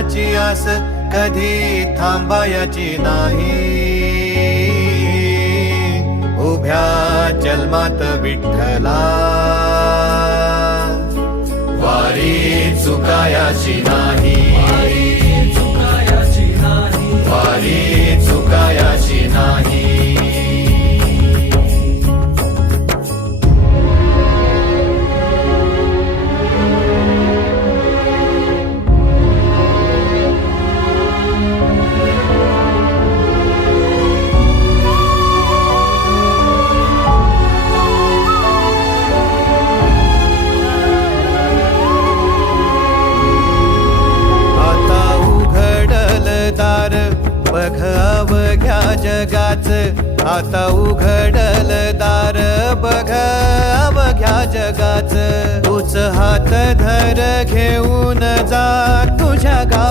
ची आस कधी थांबायची नाही. उभ्या जन्मात विठ्ठला वारी चुकायाची नाही. वारी चुकायाची नाही. बघ अवघ्या जगाच, आता उघडल दार बघ अवघ्या जगाच. तूच हात धर घेऊन जा तुझ्या गाव